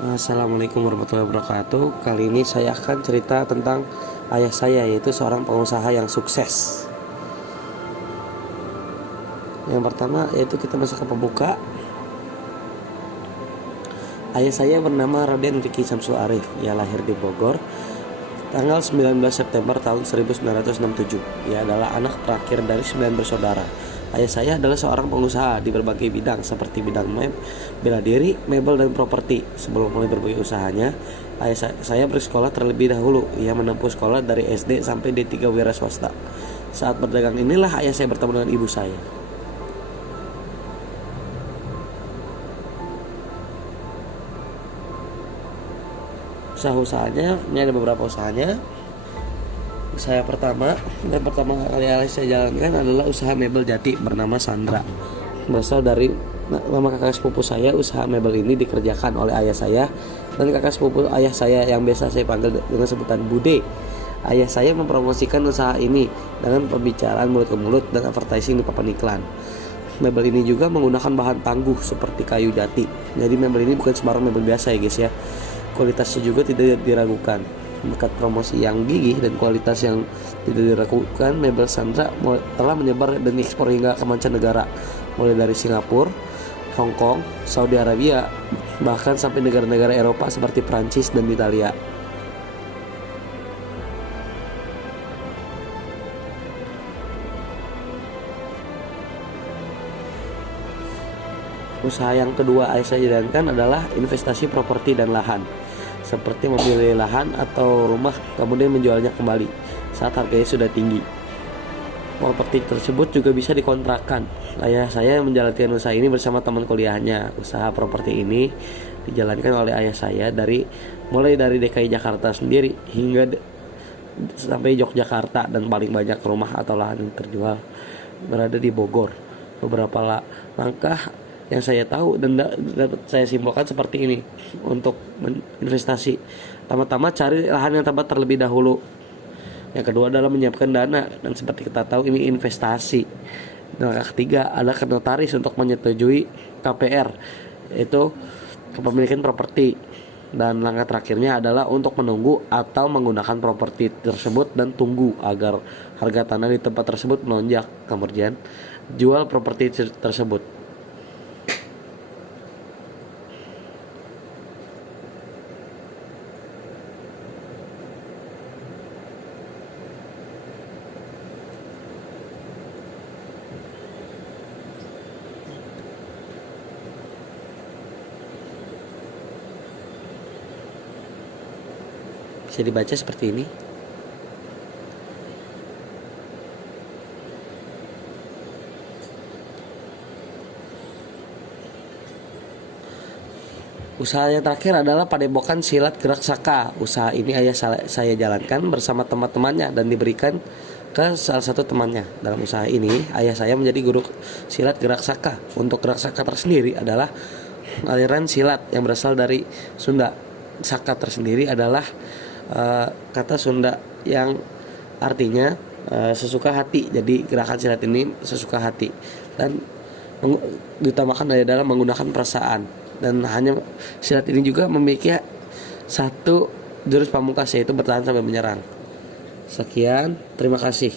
Assalamualaikum warahmatullahi wabarakatuh. Kali ini saya akan cerita tentang ayah saya, yaitu seorang pengusaha yang sukses. Yang pertama yaitu kita masuk ke pembuka. Ayah saya bernama Raden Riki Samsul Arif. Ia lahir di Bogor tanggal 19 September tahun 1967. Ia adalah anak terakhir dari 9 bersaudara. Ayah saya adalah seorang pengusaha di berbagai bidang seperti bidang bela diri, mebel, dan properti. Sebelum mulai berbagai usahanya, saya bersekolah terlebih dahulu. Ia menempuh sekolah dari SD sampai D3 wira swasta. Saat berdagang inilah ayah saya bertemu dengan ibu saya. Usaha-usahanya, ini ada beberapa usahanya. Usaha pertama kali saya jalankan adalah usaha mebel jati bernama Sandra. Berasal dari nama kakak sepupu saya. Usaha mebel ini dikerjakan oleh ayah saya dan kakak sepupu ayah saya yang biasa saya panggil dengan sebutan Bude. Ayah saya mempromosikan usaha ini dengan pembicaraan mulut ke mulut dan advertising di papan iklan. Mebel ini juga menggunakan bahan tangguh seperti kayu jati. Jadi mebel ini bukan sembarang mebel biasa ya guys ya. Kualitasnya juga tidak diragukan. Berkat promosi yang gigih dan kualitas yang tidak diragukan, mebel Sandra telah menyebar dan diekspor hingga ke mancanegara, mulai dari Singapura, Hong Kong, Saudi Arabia, bahkan sampai negara-negara Eropa seperti Prancis dan Italia. Usaha yang kedua saya jalankan adalah investasi properti dan lahan, seperti membeli lahan atau rumah kemudian menjualnya kembali saat harganya sudah tinggi. Properti tersebut juga bisa dikontrakkan. Ayah saya menjalankan usaha ini bersama teman kuliahnya. Usaha properti ini dijalankan oleh ayah saya mulai dari DKI Jakarta sendiri hingga sampai Yogyakarta, dan paling banyak rumah atau lahan yang terjual berada di Bogor. Beberapa langkah yang saya tahu dan dapat saya simpulkan seperti ini untuk investasi. Pertama-tama cari lahan yang tepat terlebih dahulu. Yang kedua adalah menyiapkan dana, dan seperti kita tahu ini investasi. Langkah ketiga adalah ke notaris untuk menyetujui KPR, yaitu kepemilikan properti. Dan langkah terakhirnya adalah untuk menunggu atau menggunakan properti tersebut dan tunggu agar harga tanah di tempat tersebut melonjak. Kemudian jual properti tersebut. Bisa dibaca seperti ini. Usaha yang terakhir adalah Padepokan Silat Gerak Saka. Usaha ini ayah saya jalankan bersama teman-temannya dan diberikan ke salah satu temannya. Dalam usaha ini, ayah saya menjadi guru silat Gerak Saka. Untuk Gerak Saka tersendiri adalah aliran silat yang berasal dari Sunda. Saka tersendiri adalah kata Sunda yang artinya sesuka hati. Jadi gerakan silat ini sesuka hati dan diutamakan adalah menggunakan perasaan. Dan hanya silat ini juga memiliki satu jurus pamungkas, yaitu bertahan sampai menyerang. Sekian, terima kasih.